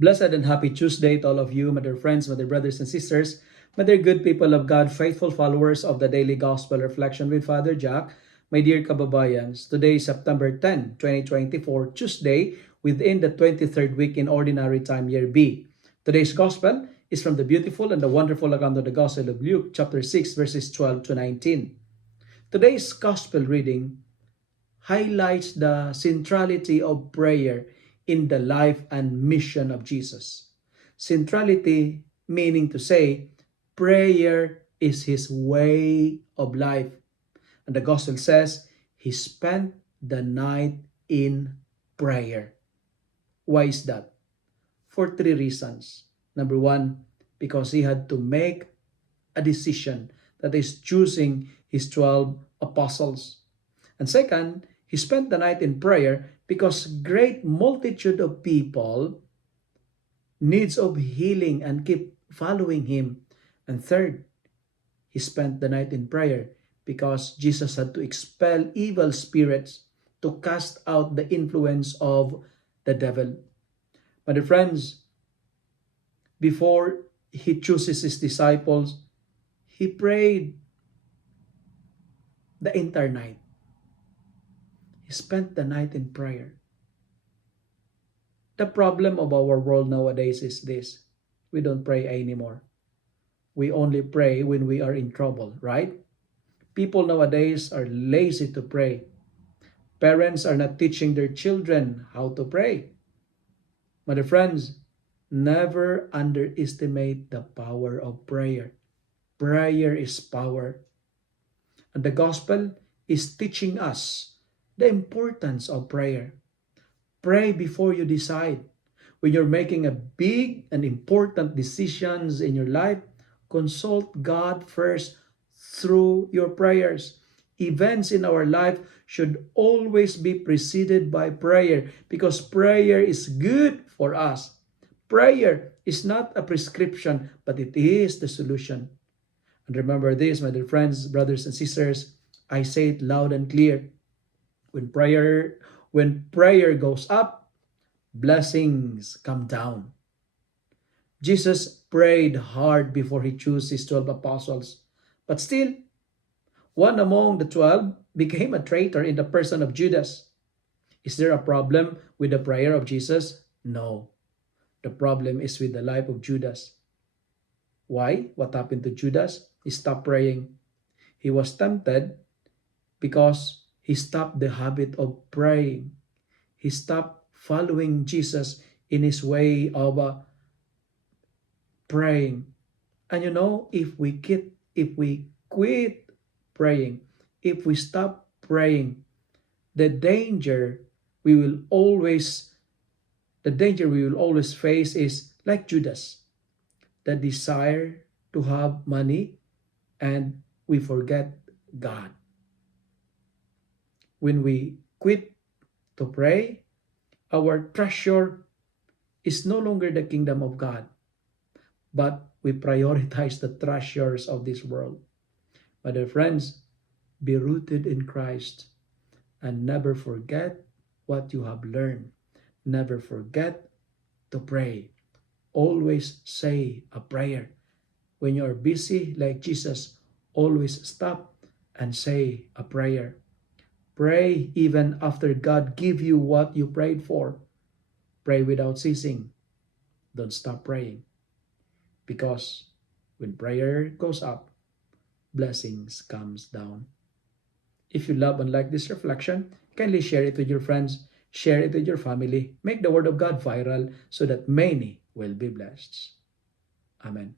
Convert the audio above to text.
Blessed and happy Tuesday to all of you, my dear friends, my dear brothers and sisters, my dear good people of God, faithful followers of the Daily Gospel Reflection with Father Jack, my dear kababayans. Today is September 10, 2024, Tuesday, within the 23rd week in Ordinary Time, Year B. Today's Gospel is from the beautiful and the wonderful account of the Gospel of Luke, chapter 6, verses 12 to 19. Today's Gospel reading highlights the centrality of prayer in the life and mission of Jesus. Centrality meaning to say, prayer is his way of life. And the gospel says, he spent the night in prayer. Why is that? For three reasons. Number one, because he had to make a decision, that is choosing his 12 apostles. And second, he spent the night in prayer because great multitude of people needs of healing and keep following him. And third, he spent the night in prayer because Jesus had to expel evil spirits to cast out the influence of the devil. My dear friends, before he chooses his disciples, he prayed the entire night. He spent the night in prayer. The problem of our world nowadays is this. We don't pray anymore. We only pray when we are in trouble, right? People nowadays are lazy to pray. Parents are not teaching their children how to pray. My dear friends, never underestimate the power of prayer. Prayer is power. And the gospel is teaching us the importance of prayer. Pray before you decide. When you're making a big and important decisions in your life, consult God first through your prayers. Events in our life should always be preceded by prayer because prayer is good for us. Prayer is not a prescription, but it is the solution. And remember this, my dear friends, brothers and sisters, I say it loud and clear. When prayer goes up, blessings come down. Jesus prayed hard before he chose his 12 apostles. But still, one among the 12 became a traitor in the person of Judas. Is there a problem with the prayer of Jesus? No. The problem is with the life of Judas. Why? What happened to Judas? He stopped praying. He was tempted because he stopped the habit of praying. He stopped following Jesus in his way of praying. And if we quit praying, if we stop praying, the danger we will always face is like Judas, the desire to have money, and we forget God. When we quit to pray, our treasure is no longer the kingdom of God, but we prioritize the treasures of this world. My dear friends, be rooted in Christ and never forget what you have learned. Never forget to pray. Always say a prayer. When you are busy like Jesus, always stop and say a prayer. Pray even after God give you what you prayed for. Pray without ceasing. Don't stop praying. Because when prayer goes up, blessings comes down. If you love and like this reflection, kindly share it with your friends, share it with your family, make the word of God viral so that many will be blessed. Amen.